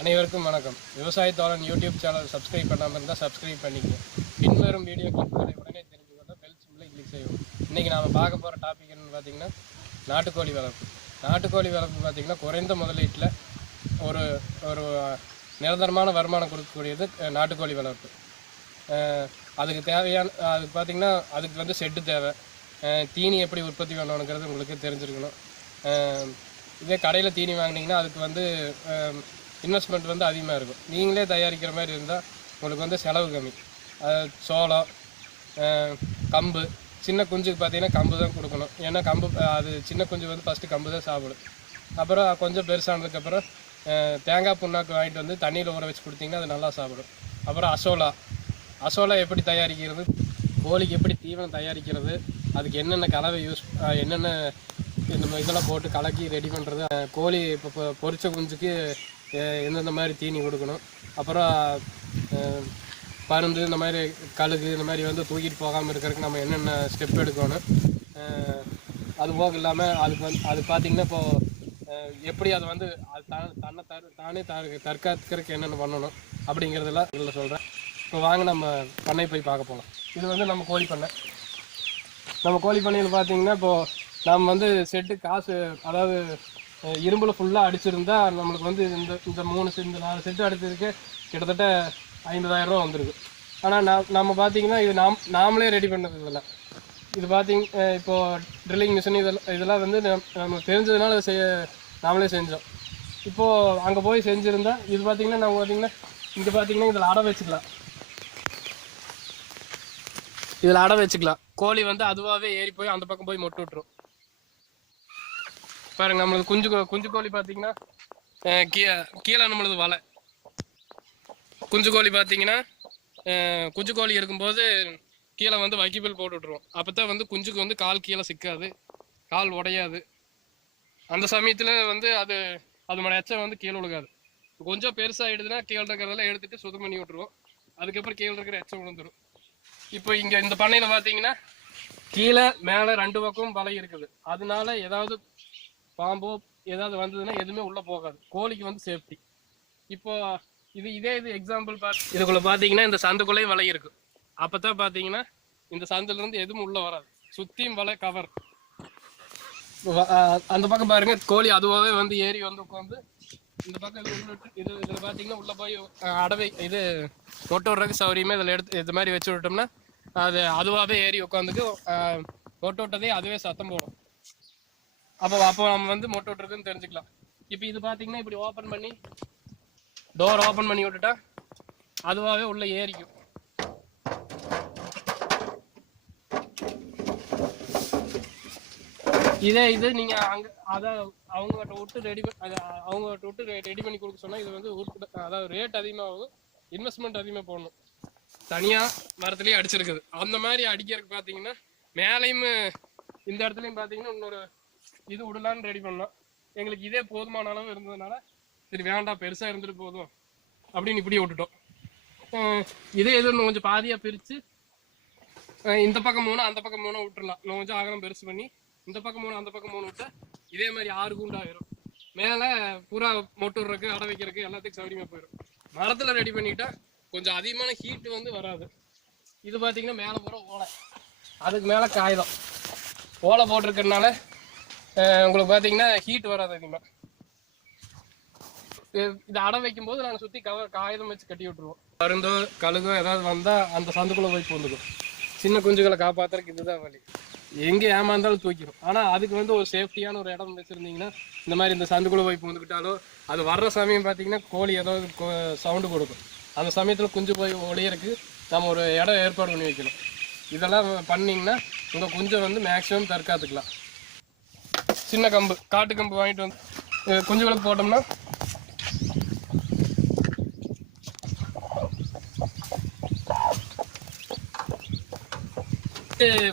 அனைவருக்கும் வணக்கம். விவசாயத்தோழன் YouTube channel subscribe பண்ணாமல் இருந்தால் சப்ஸ்கிரைப் பண்ணிக்கங்க. பின்வரும் வீடியோ கிளிப்புகளை உடனே தெரிஞ்சுக்கொள்ள பெல் சிம்பிளை கிளிக் செய்வோம் இன்றைக்கி நாம் பார்க்க போகிற டாபிக் என்னென்னு பார்த்தீங்கன்னா நாட்டுக்கோழி வளர்ப்பு. நாட்டுக்கோழி வளர்ப்பு பார்த்தீங்கன்னா குறைந்த முதலீட்டில் ஒரு ஒரு நிரந்தரமான வருமானம் கொடுக்கக்கூடியது நாட்டுக்கோழி வளர்ப்பு. அதுக்கு தேவையான அதுக்கு பார்த்தீங்கன்னா அதுக்கு வந்து செட்டு தேவை. தீனி எப்படி உற்பத்தி பண்ணணுங்கிறது உங்களுக்கு தெரிஞ்சிருக்கணும். இதே கடையில் தீனி வாங்கினீங்கன்னா அதுக்கு வந்து இன்வெஸ்ட்மெண்ட் வந்து அதிகமாக இருக்கும். நீங்களே தயாரிக்கிற மாதிரி இருந்தால் உங்களுக்கு வந்து செலவு கம்மி. சோளம் கம்பு சின்ன குஞ்சுக்கு பார்த்தீங்கன்னா கம்பு தான் கொடுக்கணும். ஏன்னா கம்பு அது சின்ன குஞ்சு வந்து ஃபஸ்ட்டு கம்பு தான் சாப்பிடும். அப்புறம் கொஞ்சம் பெருசானதுக்கப்புறம் தேங்காய் புண்ணாக்கு வாங்கிட்டு வந்து தண்ணியில் ஊற வச்சு கொடுத்தீங்கன்னா அது நல்லா சாப்பிடும். அப்புறம் அசோலா. அசோலா எப்படி தயாரிக்கிறது? கோழிக்கு எப்படி தீவனம் தயாரிக்கிறது? அதுக்கு என்னென்ன கலவை யூஸ் என்னென்ன இந்த இதெல்லாம் போட்டு கலக்கி ரெடி பண்ணுறது கோழி இப்போ பொ- பொரிச்ச குஞ்சுக்கு எந்தெந்த மாதிரி தீனி கொடுக்கணும். அப்புறம் பருந்து இந்த மாதிரி கழுகு இந்த மாதிரி வந்து தூக்கிட்டு போகாமல் இருக்கிறதுக்கு நம்ம என்னென்ன ஸ்டெப் எடுக்கணும். அது போக இல்லாமல் அதுக்கு வந்து அது பார்த்திங்கன்னா இப்போது எப்படி அதை வந்து அது த- தன்னை தரு தானே த தற்காத்துக்கிறதுக்கு என்னென்ன பண்ணணும் அப்படிங்கிறதெல்லாம் இதில் சொல்கிறேன் இப்போ வாங்க நம்ம பண்ணை போய் பார்க்க போகலாம் இது வந்து நம்ம கோழி பண்ணை. நம்ம கோழி பண்ணையில் பார்த்தீங்கன்னா இப்போது நம்ம வந்து செட்டு காசு அதாவது இரும்பில் ஃபுல்லாக அடிச்சிருந்தா நம்மளுக்கு வந்து இந்த இந்த மூணு செ- இந்த நாலு செட்டு அடிச்சிருக்கு கிட்டத்தட்ட ஐம்பதாயிரம் ரூபா வந்திருக்கு. ஆனால் நான் நம்ம பார்த்தீங்கன்னா இது நாம் நாமளே ரெடி பண்ணது இதெல்லாம். இது பார்த்தீங்க இப்போது ட்ரில்லிங் மிஷின் இதெல்லாம் இதெல்லாம் வந்து நம்ம தெரிஞ்சதுனால அதை செய்ய நாமளே செஞ்சோம். இப்போது அங்கே போய் செஞ்சுருந்தா இது பார்த்திங்கன்னா நம்ம பார்த்திங்கன்னா இங்கே பார்த்திங்கன்னா இதில் அடை வச்சுக்கலாம். இதில் அடை வச்சுக்கலாம். கோழி வந்து அதுவாகவே ஏறி போய் அந்த பக்கம் போய் மொட்டு விட்டுரும். பாருங்க நம்மளுக்கு குஞ்சு கோ- குஞ்சு கோழி பார்த்தீங்கன்னா கீழே கீழே வலை. குஞ்சு கோழி பார்த்தீங்கன்னா குஞ்சு கோழி இருக்கும்போது கீழே வந்து வைக்கப்பில் போட்டு விட்ருவோம் அப்போ தான் வந்து குஞ்சுக்கு வந்து கால் கீழே சிக்காது கால் உடையாது. அந்த சமயத்தில் வந்து அது அதோட எச்சம் வந்து கீழே விழுகாது. கொஞ்சம் பெருசாகிடுதுன்னா கீழே இருக்கிறதெல்லாம் எடுத்துட்டு சுத்தம் பண்ணி விட்ருவோம் அதுக்கப்புறம் கீழே இருக்கிற எச்சம் விழுந்துடும் இப்போ இங்கே இந்த பண்ணையில் பார்த்தீங்கன்னா கீழே மேலே ரெண்டு பக்கமும் வலை இருக்குது. அதனால ஏதாவது பாம்போ ஏதாவது வந்ததுன்னா எதுவுமே உள்ளே போகாது. கோழிக்கு வந்து சேஃப்டி இப்போ இது இதே இது எக்ஸாம்பிள் பார்த்து இதுக்குள்ள பார்த்தீங்கன்னா இந்த சந்துக்குள்ளேயும் வலை இருக்கு அப்போ தான் பார்த்தீங்கன்னா இந்த சந்துல இருந்து எதுவும் உள்ளே வராது. சுற்றியும் வலை கவர் அந்த பக்கம் பாருங்க கோழி அதுவாகவே வந்து ஏறி வந்து உட்காந்து இந்த பக்கம் இது உள்ள விட்டு- இது இதில் பார்த்தீங்கன்னா உள்ளே போய் அடவை இது மொட்டை விட்றதுக்கு சௌரியமே இதில் எடுத்து இது மாதிரி வச்சு விட்டோம்னா அது அதுவாகவே ஏறி உட்காந்துக்கு மொட்டை விட்டதே அதுவே சத்தம் போடும். அப்போ அப்போ நம்ம வந்து மொட்டை விட்டுருக்குன்னு தெரிஞ்சுக்கலாம். இப்போ இது பார்த்தீங்கன்னா இப்படி ஓப்பன் பண்ணி டோர் ஓப்பன் பண்ணி விட்டுட்டா அதுவாகவே உள்ளே ஏறிக்கும். இதே இது நீங்க அங்க அதை அவங்ககிட்ட விட்டு ரெடி அதை அவங்ககிட்ட விட்டு ரெடி பண்ணி கொடுக்க சொன்னா இது வந்து ஊருக்கு அதாவது ரேட் அதிகமாகும் இன்வெஸ்ட்மெண்ட் அதிகமாக போடணும். தனியா மரத்துலயே அடிச்சிருக்குது. அந்த மாதிரி அடிக்கிறதுக்கு பார்த்தீங்கன்னா மேலையும் இந்த இடத்துலையும் பார்த்தீங்கன்னா இன்னொரு இது விடலான்னு ரெடி பண்ணோம். எங்களுக்கு இதே போதுமான அளவு இருந்ததுனால சரி வேண்டாம் பெருசாக இருந்துட்டு போதும் அப்படின்னு இப்படியே விட்டுட்டோம். இதே இது இன்னும் கொஞ்சம் பாதியாக பிரித்து இந்த பக்கம் மூணு அந்த பக்கம் மூணு விட்டுறலாம். இன்னும் கொஞ்சம் அகலம் பெருசு பண்ணி இந்த பக்கம் மூணு அந்த பக்கம் மூணு விட்டா இதே மாதிரி ஆறு கூண்டாயிரும் மேலே பூரா மொட்டு விடுறதுக்கு அடை வைக்கிறதுக்கு எல்லாத்துக்கும் சௌரியமா போயிடும் மரத்தில் ரெடி பண்ணிட்டா கொஞ்சம் அதிகமான ஹீட்டு வந்து வராது. இது பார்த்தீங்கன்னா மேலே பூரா ஓலை. அதுக்கு மேலே காகிதம். ஓலை போட்டிருக்கிறதுனால உங்களுக்கு பார்த்தீங்கன்னா ஹீட் வராது அதிகமாக இது அடை வைக்கும் போது நாங்கள் சுற்றி கவர் காகிதம் வச்சு கட்டி விட்டுருவோம். மருந்தோ கழுகோ ஏதாவது வந்தால் அந்த சந்துக்குள்ளே போய் பூந்துக்கும். சின்ன குஞ்சுகளை காப்பாத்துறதுக்கு இதுதான் வழி. எங்கே ஏமாந்தாலும் தூக்கிடும் ஆனால் அதுக்கு வந்து ஒரு சேஃப்டியான ஒரு இடம் வச்சுருந்தீங்கன்னா இந்த மாதிரி இந்த சந்துக்குள்ளே போய் பூந்துக்கிட்டாலோ அது வர்ற சமயம் பார்த்தீங்கன்னா கோழி ஏதாவது சவுண்டு கொடுக்கும். அந்த சமயத்தில் குஞ்சு போய் ஒளியறதுக்கு நம்ம ஒரு இடம் ஏற்பாடு பண்ணி வைக்கணும். இதெல்லாம் பண்ணிங்கன்னா உங்கள் குஞ்சை வந்து மேக்ஸிமம் தற்காத்துக்கலாம். சின்ன கம்பு காட்டு கம்பு வாங்கிட்டு வந்து குஞ்சு விளக்கு போட்டோம்னா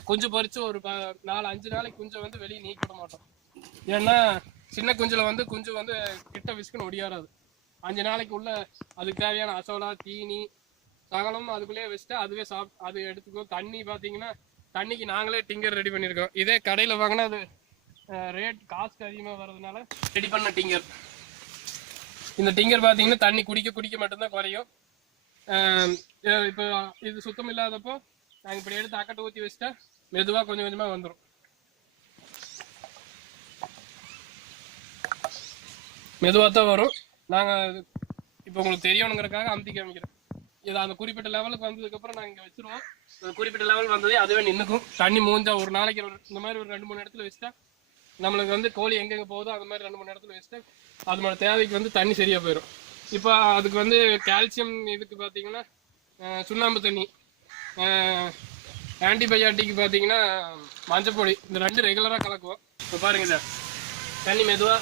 குஞ்சு பறிச்சு ஒரு ப- நாலு அஞ்சு நாளைக்கு குஞ்சை வந்து வெளியே நீக்க விட மாட்டோம். ஏன்னா சின்ன குஞ்சில் வந்து குஞ்சு வந்து கிட்ட விசுக்குன்னு ஒடியாராது. அஞ்சு நாளைக்கு உள்ள அதுக்கு தேவையான அசோலா தீனி சகலமும் அதுக்குள்ளேயே வச்சுட்டு அதுவே சாப் அது எடுத்துக்கும் தண்ணி பார்த்தீங்கன்னா தண்ணிக்கு நாங்களே டிங்கர் ரெடி பண்ணியிருக்கோம். இதே கடையில் வாங்கினா அது ரேட் காஸ்ட் அதிகமாக வர்றதுனால ரெடி பண்ண டிங்கர் இந்த டிங்கர் பார்த்தீங்கன்னா தண்ணி குடிக்க குடிக்க மட்டும்தான் குறையும். இப்போ இது சுத்தம் இல்லாதப்போ நாங்கள் இப்படி எடுத்து அக்கட்டை ஊற்றி வச்சுட்டா மெதுவாக கொஞ்சம் கொஞ்சமாக வந்துடும் மெதுவாக தான் வரும். நாங்கள் இப்போ உங்களுக்கு தெரியணுங்கிறக்காக அமுத்தி காமிக்கிறோம். இது அந்த குறிப்பிட்ட லெவலுக்கு வந்ததுக்கப்புறம் நாங்கள் இங்கே வச்சுருவோம். குறிப்பிட்ட லெவல் வந்ததே அதுவே நின்றுக்கும் தண்ணி மூஞ்சா ஒரு நாளைக்கு ஒரு இந்த மாதிரி ஒரு ரெண்டு மூணு இடத்துல வச்சுட்டா நம்மளுக்கு வந்து கோழி எங்கெங்கே போகுதோ அந்த மாதிரி ரெண்டு மூணு இடத்துல வச்சுட்டு அதனோட தேவைக்கு வந்து தண்ணி சரியாக போயிடும் இப்போ அதுக்கு வந்து கால்சியம் இதுக்கு பார்த்தீங்கன்னா சுண்ணாம்பு தண்ணி ஆன்டிபயாட்டிக் பார்த்தீங்கன்னா மஞ்சப்பொடி இந்த ரெண்டு ரெகுலராக கலக்குவோம். இப்போ பாருங்க சார் தண்ணி மெதுவாக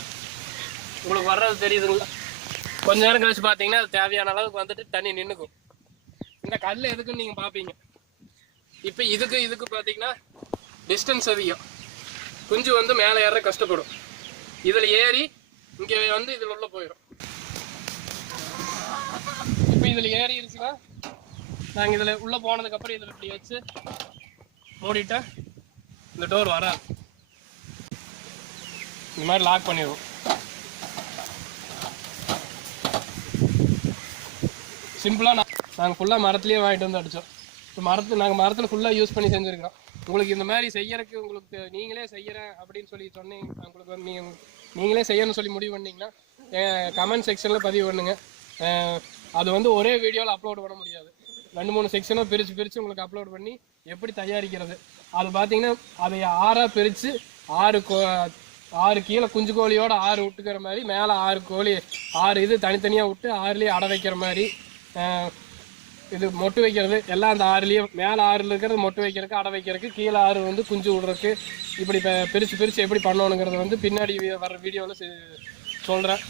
உங்களுக்கு வர்றது தெரியுதுங்களா? கொஞ்ச நேரம் கழிச்சு பார்த்தீங்கன்னா அது தேவையான அளவுக்கு வந்துட்டு தண்ணி நின்றுக்கும் இந்த கல் எதுக்குன்னு நீங்கள் பார்ப்பீங்க இப்போ இதுக்கு இதுக்கு பார்த்தீங்கன்னா டிஸ்டன்ஸ் அதிகம். குஞ்சு வந்து மேலே ஏற கஷ்டப்படும். இதில் ஏறி இங்கே வந்து இதில் உள்ள போயிடும். இப்போ இதில் ஏறிடுச்சுன்னா நாங்கள் இதில் உள்ளே போனதுக்கப்புறம் இதில் இப்படி வச்சு மூடிட்டா இந்த டோர் வராது. இந்த மாதிரி லாக் பண்ணிடுவோம். சிம்பிளாக நான் நாங்கள் ஃபுல்லாக மரத்துலேயே வாங்கிட்டு வந்து அடித்தோம் இப்போ மரத்து நாங்கள் மரத்தில் ஃபுல்லாக யூஸ் பண்ணி செஞ்சுருக்கிறோம். உங்களுக்கு இந்த மாதிரி செய்யறதுக்கு உங்களுக்கு நீங்களே செய்யறேன் அப்படின்னு சொல்லி சொன்னீங்க உங்களுக்கு வந்து நீங்கள் நீங்களே செய்யணும்னு சொல்லி முடிவு பண்ணீங்கன்னா கமெண்ட் செக்ஷனில் பதிவு பண்ணுங்கள் அது வந்து ஒரே வீடியோவில் அப்லோட் பண்ண முடியாது. ரெண்டு மூணு செக்ஷனாக பிரித்து பிரித்து உங்களுக்கு அப்லோட் பண்ணி எப்படி தயாரிக்கிறது. அது பார்த்தீங்கன்னா அதை ஆறாக பிரித்து ஆறு கோ ஆறு கீழே குஞ்சு கோழியோட ஆறு விட்டுக்கிற மாதிரி மேலே ஆறு கோழி ஆறு இது தனித்தனியாக விட்டு ஆறுலேயே அடை வைக்கிற மாதிரி இது மொட்டு வைக்கிறது. எல்லாம் அந்த ஆறுலேயும் மேலே ஆறில் இருக்கிறது மொட்டு வைக்கிறதுக்கு அடை வைக்கிறதுக்கு கீழே ஆறு வந்து குஞ்சு விடுறதுக்கு இப்படி பிரித்து பிரித்து எப்படி பண்ணணுங்கிறத வந்து பின்னாடி வர வீடியோவில் சொல்கிறேன்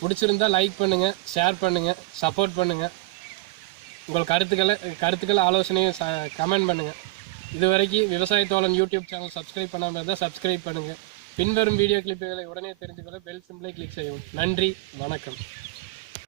பிடிச்சிருந்தா லைக் பண்ணுங்கள் ஷேர் பண்ணுங்கள் சப்போர்ட் பண்ணுங்கள் உங்கள் கருத்துக்களை கருத்துக்களை ஆலோசனையும் கமெண்ட் பண்ணுங்கள் இதுவரைக்கும் விவசாயத்தோழன் யூடியூப் சேனல் சப்ஸ்கிரைப் பண்ணாமல் இருந்தால் சப்ஸ்கிரைப் பண்ணுங்கள் பின்வரும் வீடியோ கிளிப்புகளை உடனே தெரிஞ்சுக்கொள்ள பெல் சிம்பிளை கிளிக் செய்யவும். நன்றி வணக்கம்.